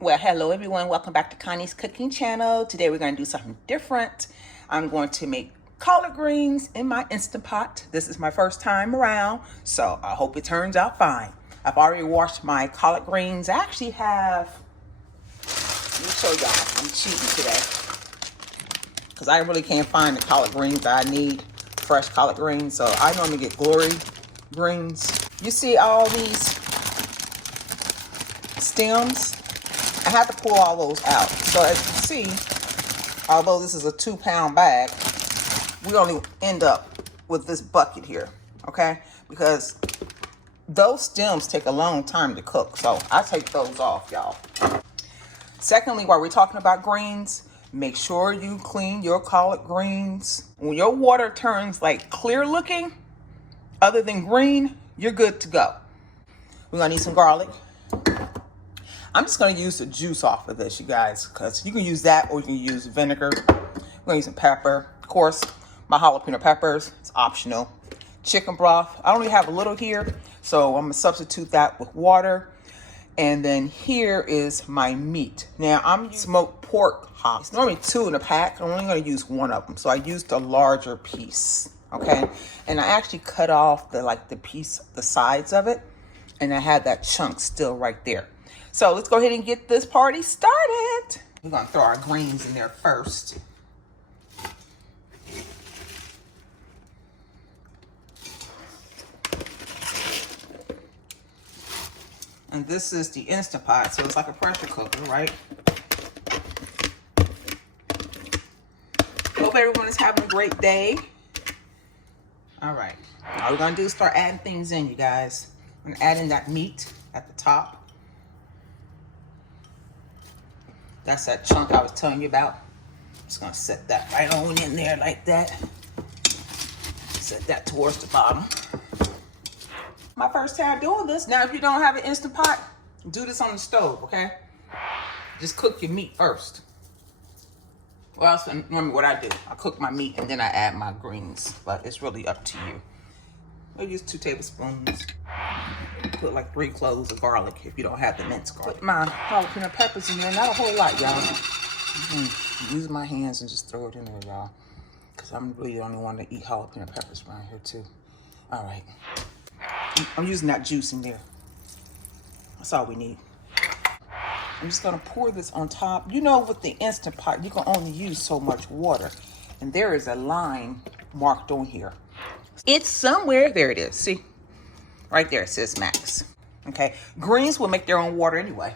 Well, hello everyone. Welcome back to Connie's cooking channel. Today we're going to do something different. I'm going to make collard greens in my Instant Pot. This is my first time around, so I hope it turns out fine. I've already washed my collard greens. I actually have, let me show y'all, I'm cheating today because I really can't find the collard greens that I need, fresh collard greens. So I normally get glory greens. You see all these stems? I have to pull all those out. So as you see, although this is a 2-pound bag, we only end up with this bucket here, okay? Because those stems take a long time to cook, so I take those off, y'all. Secondly, while we're talking about greens, make sure you clean your collard greens. When your water turns like clear looking, other than green, you're good to go. We're gonna need some garlic. I'm just going to use the juice off of this, you guys, because you can use that or you can use vinegar. We're going to use some pepper. Of course, my jalapeno peppers, it's optional. Chicken broth, I only have a little here, so I'm going to substitute that with water. And then here is my meat. Now, I'm using smoked pork hocks. It's normally 2 in a pack. I'm only going to use 1 of them, so I used a larger piece, okay? And I actually cut off the piece, the sides of it, and I had that chunk still right there. So let's go ahead and get this party started. We're gonna throw our greens in there first. And this is the Instant Pot, so it's like a pressure cooker, right? Hope everyone is having a great day. All right, all we're gonna do is start adding things in, you guys. I'm gonna add in that meat at the top. That's that chunk I was telling you about. Just gonna set that right on in there like that. Set that towards the bottom. My first time doing this. Now, if you don't have an Instant Pot, do this on the stove, okay? Just cook your meat first. Well, that's normally what I do. I cook my meat and then I add my greens, but it's really up to you. I'll use 2 tablespoons. Put like 3 cloves of garlic if you don't have the minced garlic. Put my jalapeno peppers in there, not a whole lot, y'all. Use my hands and just throw it in there, y'all. Because I'm really the only one to eat jalapeno peppers around here too. All right. I'm using that juice in there. That's all we need. I'm just gonna pour this on top. You know, with the Instant Pot, you can only use so much water. And there is a line marked on here. It's somewhere, there it is, see? Right there, it says max. Okay, greens will make their own water anyway.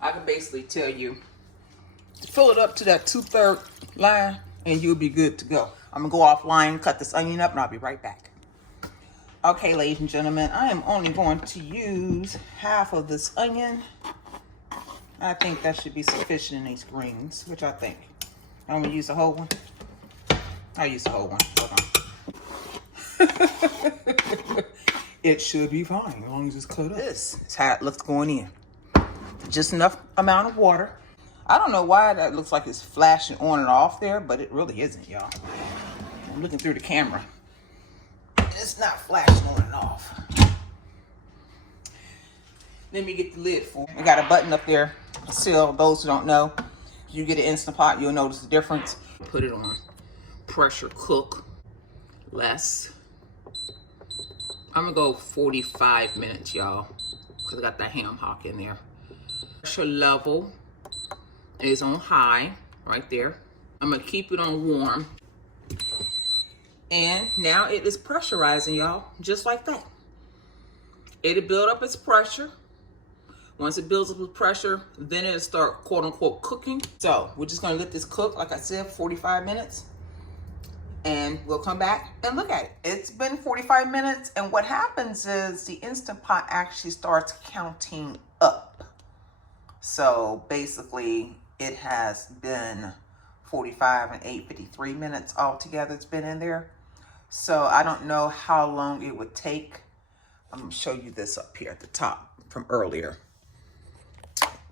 I can basically tell you, fill it up to that 2/3 line and you'll be good to go. I'm gonna go offline, cut this onion up, and I'll be right back. Okay, ladies and gentlemen, I am only going to use half of this onion. I think that should be sufficient in these greens, which I think. I'm gonna use the whole one. I'll use the whole one, hold on. It should be fine as long as it's cut up. This is how it looks going in. Just enough amount of water. I don't know why that looks like it's flashing on and off there, but it really isn't, y'all. I'm looking through the camera. It's not flashing on and off. Let me get the lid for it. I got a button up there. Still, those who don't know, if you get an Instant Pot, you'll notice the difference. Put it on pressure cook less. I'm gonna go 45 minutes, y'all, because I got that ham hock in there. Pressure level is on high, right there. I'm gonna keep it on warm. And now it is pressurizing, y'all, just like that. It'll build up its pressure. Once it builds up its pressure, then it'll start, quote unquote, cooking. So we're just gonna let this cook, like I said, 45 minutes. And we'll come back and look at it. It's been 45 minutes, and what happens is the Instant Pot actually starts counting up. So basically, it has been 45 and 53 minutes altogether it's been in there. So I don't know how long it would take. I'm gonna show you this up here at the top from earlier.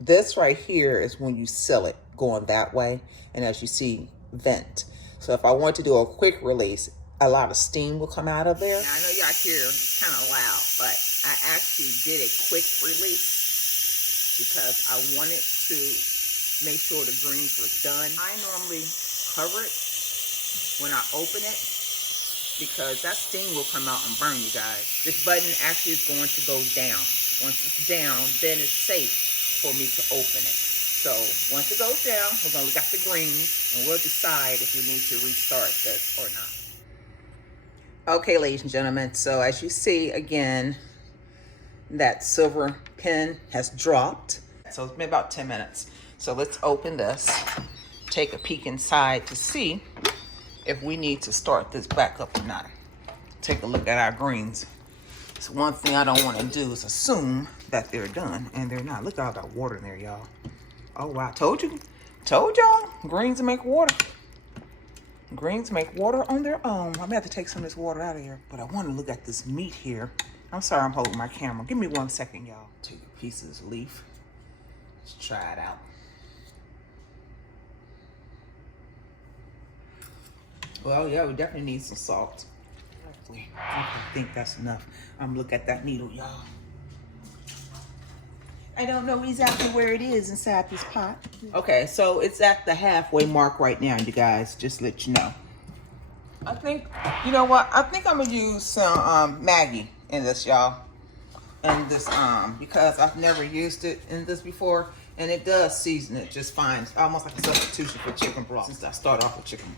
This right here is when you seal it going that way, and as you see, vent. So if I want to do a quick release, a lot of steam will come out of there. Now, I know y'all hear it's kind of loud, but I actually did a quick release because I wanted to make sure the greens were done. I normally cover it when I open it because that steam will come out and burn you guys. This button actually is going to go down. Once it's down, then it's safe for me to open it. So once it goes down, we're going to look at the greens and we'll decide if we need to restart this or not. Okay, ladies and gentlemen, so as you see again, that silver pin has dropped. So it's been about 10 minutes. So let's open this, take a peek inside to see if we need to start this back up or not. Take a look at our greens. So one thing I don't want to do is assume that they're done, and they're not. Look at all that water in there, y'all. Oh, wow. Told y'all, greens make water. Greens make water on their own. I'm gonna have to take some of this water out of here. But I want to look at this meat here. I'm sorry I'm holding my camera. Give me 1 second, y'all. Take a piece of this leaf. Let's try it out. Well, yeah, we definitely need some salt. I think that's enough. I'm gonna look at that needle, y'all. I don't know exactly where it is inside this pot. Okay, so it's at the halfway mark right now, you guys. Just to let you know. I think, you know what? I think I'm gonna use some Maggi in this, y'all. In this, because I've never used it in this before, and it does season it just fine. It's almost like a substitution for chicken broth. Since I started off with chicken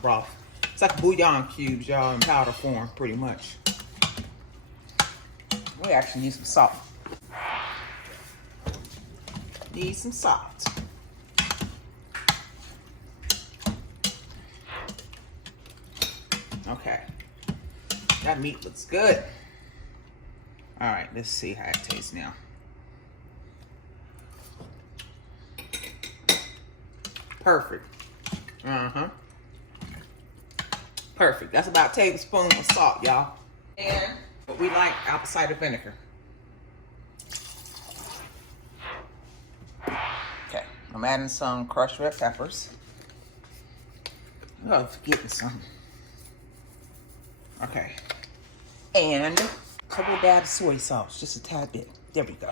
broth, it's like bouillon cubes, y'all, in powder form, pretty much. We actually need some salt. Need some salt. Okay, that meat looks good. All right, let's see how it tastes now. Perfect. Perfect. That's about a tablespoon of salt, y'all. And we like apple cider vinegar. Okay, I'm adding some crushed red peppers. Oh, I'm forgetting something. Okay. And a couple of dabs of soy sauce, just a tad bit. There we go.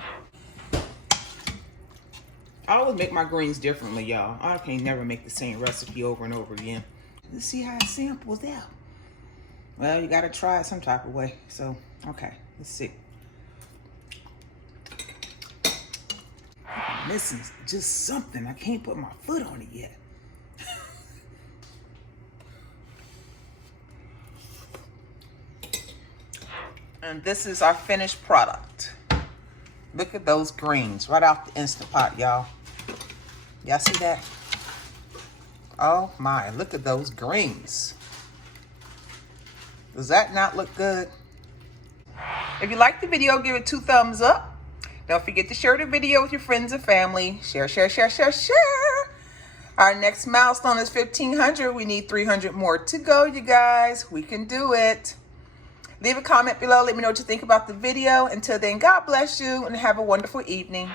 I always make my greens differently, y'all. I can never make the same recipe over and over again. Let's see how it samples out. Well, you gotta try it some type of way. So, okay, let's see. I'm missing just something. I can't put my foot on it yet. And this is our finished product. Look at those greens right off the Instant Pot, y'all. Y'all see that? Oh my, look at those greens. Does that not look good? If you liked the video, give it 2 thumbs up. Don't forget to share the video with your friends and family. Share, share, share, share, share. Our next milestone is 1,500. We need 300 more to go, you guys. We can do it. Leave a comment below. Let me know what you think about the video. Until then, God bless you and have a wonderful evening.